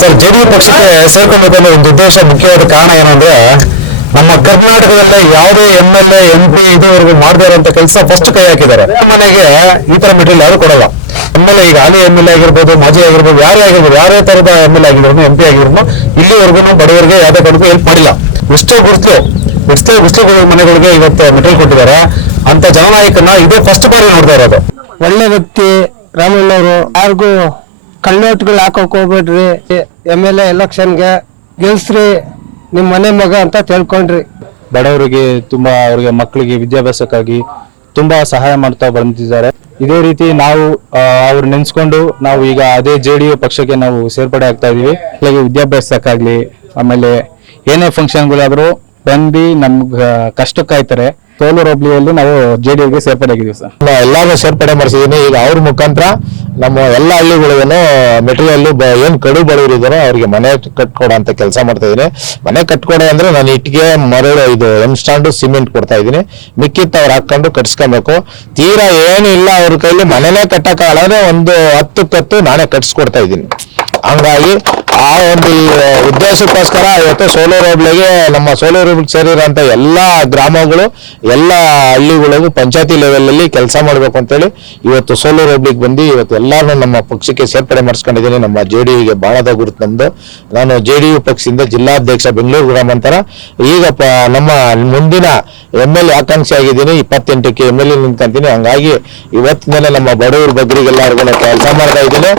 Sir, JDU ಪಕ್ಷಕ್ಕೆ ಸೇರ್ಕೊಬೇಕು ಅನ್ನೋ ಒಂದು ಉದ್ದೇಶ ಮುಖ್ಯವಾದ ಕಾರಣ ಏನಂದ್ರೆ, ನಮ್ಮ ಕರ್ನಾಟಕದಲ್ಲಿ ಯಾವುದೇ MLA MP ಇದುವರೆಗೂ ಮಾಡದೇ ಇರುವಂತ ಕೆಲಸ ಫಸ್ಟ್ ಕೈ ಹಾಕಿದ್ದಾರೆ. ಮನೆಗೆ ಈ ತರ ಮೆಟೀರಿಯಲ್ ಯಾರು ಕೊಡಲ್ಲ. MLA ಈಗ ಹಾಲಿ MLA ಆಗಿರ್ಬೋದು, ಮಾಜಿ ಆಗಿರ್ಬೋದು, ಯಾರೇ ಆಗಿರ್ಬೋದು, ಯಾರೇ ತರದ MLA ಆಗಿದ್ರು, MP ಆಗಿದ್ರು, ಇಲ್ಲಿವರೆಗೂ ಬಡವರಿಗೆ ಯಾವುದೇ ಕಾರಣಕ್ಕೂ ಹೆಲ್ಪ್ ಮಾಡಿಲ್ಲ. ಎಷ್ಟೋ ಮನೆಗಳಿಗೆ ಇವತ್ತು ಮೆಟೀರಿಯಲ್ ಕೊಟ್ಟಿದ್ದಾರೆ. ಅಂತ ಜನನಾಯಕನ ಇದೇ ಫಸ್ಟ್ ಬಾರಿ ನೋಡ್ತಾ ಇರೋದು. ಒಳ್ಳೆ ವ್ಯಕ್ತಿ ರಾಮಣ್ಣವರು. ಯಾರಿಗೂ ಕಳ್ಳೋಟ್ಗಳು ಹಾಕೋಕ್ ಹೋಗ್ಬೇಡ್ರಿ. MLA ಎಲೆಕ್ಷನ್ಗೆ ಗೆಲ್ಸ್ರಿ, ನಿಮ್ ಮನೆ ಮಗ ಅಂತ ತಿಳ್ಕೊಂಡ್ರಿ. ಬಡವರಿಗೆ ತುಂಬಾ ಅವ್ರಿಗೆ ಮಕ್ಕಳಿಗೆ ವಿದ್ಯಾಭ್ಯಾಸಕ್ಕಾಗಿ ತುಂಬಾ ಸಹಾಯ ಮಾಡ್ತಾ ಬಂದಿದ್ದಾರೆ. ಇದೇ ರೀತಿ ನಾವು ಅವ್ರು ನೆನ್ಸ್ಕೊಂಡು ನಾವು ಈಗ ಅದೇ JDU ಪಕ್ಷಕ್ಕೆ ನಾವು ಸೇರ್ಪಡೆ ಆಗ್ತಾ ಇದೀವಿ. ವಿದ್ಯಾಭ್ಯಾಸಕ್ಕಾಗ್ಲಿ, ಆಮೇಲೆ ಏನೇ ಫಂಕ್ಷನ್ಗಳಾದ್ರೂ ಬಂದು ನಮ್ಗೆ ಕಷ್ಟಕ್ಕಾಯ್ತಾರೆ. ಸೋಲೂರು ಹೋಬಳಿಯಲ್ಲಿ ನಾವು JDUಗೆ ಸೇರ್ಪಡೆ ಆಗಿದ್ದೀವಿ ಸರ್. ಎಲ್ಲಾನು ಸೇರ್ಪಡೆ ಮಾಡಿಸಿದೀನಿ. ಈಗ ಅವ್ರ ಮುಖಾಂತರ ನಮ್ಮ ಎಲ್ಲ ಹಳ್ಳಿಗಳಿಗೂ ಮೆಟೀರಿಯಲ್ ಏನ್ ಕಡು ಬಡವರು ಇದಾರೋ ಅವ್ರಿಗೆ ಮನೆ ಕಟ್ಕೊಡೋ ಅಂತ ಕೆಲಸ ಮಾಡ್ತಾ ಇದೀನಿ. ಮನೆ ಕಟ್ಕೊಡೋ ಅಂದ್ರೆ ನಾನು ಇಟ್ಟಿಗೆ, ಮರಳು, ಇದು M-ಸ್ಟ್ಯಾಂಡು, ಸಿಮೆಂಟ್ ಕೊಡ್ತಾ ಇದೀನಿ. ಮಿಕ್ಕಿತ್ತು ಅವ್ರು ಹಾಕೊಂಡು ಕಟ್ಸ್ಕೊಬೇಕು. ತೀರಾ ಏನು ಇಲ್ಲ ಅವ್ರ ಕೈಲಿ ಮನೆನೇ ಕಟ್ಟಕ್ಕಾಗಲ್ಲ, ಒಂದು 10 ನಾನೇ ಕಟ್ಸ್ಕೊಡ್ತಾ ಇದ್ದೀನಿ. ಹಂಗಾಗಿ ಆ ಒಂದು ಉದ್ದೇಶಕ್ಕೋಸ್ಕರ ಇವತ್ತು ಸೋಲೂರು ಹೋಬಳಿಗೆ, ನಮ್ಮ ಸೋಲೂರು ಹೋಬಳಿಗೆ ಸೇರಿರೋಂಥ ಎಲ್ಲ ಗ್ರಾಮಗಳು, ಎಲ್ಲ ಹಳ್ಳಿಗಳಿಗೂ ಪಂಚಾಯತಿ ಲೆವೆಲ್ ಅಲ್ಲಿ ಕೆಲಸ ಮಾಡಬೇಕು ಅಂತೇಳಿ ಇವತ್ತು ಸೋಲೂರು ಹೋಬಳಿಗೆ ಬಂದು ಇವತ್ತು ಎಲ್ಲಾನು ನಮ್ಮ ಪಕ್ಷಕ್ಕೆ ಸೇರ್ಪಡೆ ಮಾಡಿಸ್ಕೊಂಡಿದ್ದೀನಿ. ನಮ್ಮ JDUಗೆ ಬಹಳದ ಗುರುತು ನಮ್ದು. ನಾನು JDU ಪಕ್ಷದಿಂದ ಜಿಲ್ಲಾಧ್ಯಕ್ಷ ಬೆಂಗಳೂರು ಗ್ರಾಮಾಂತರ. ಈಗ ನಮ್ಮ ಮುಂದಿನ MLA ಆಕಾಂಕ್ಷಿ ಆಗಿದ್ದೀನಿ. 28ಕ್ಕೆ MLA ನಿಂತ್ಕೊಂತೀನಿ. ಹಂಗಾಗಿ ಇವತ್ತಿನ ನಮ್ಮ ಬಡವರು ಬಗ್ಗರಿಗೆಲ್ಲರಿಗೂ ಕೆಲಸ ಮಾಡ್ತಾ ಇದ್ದೀನಿ.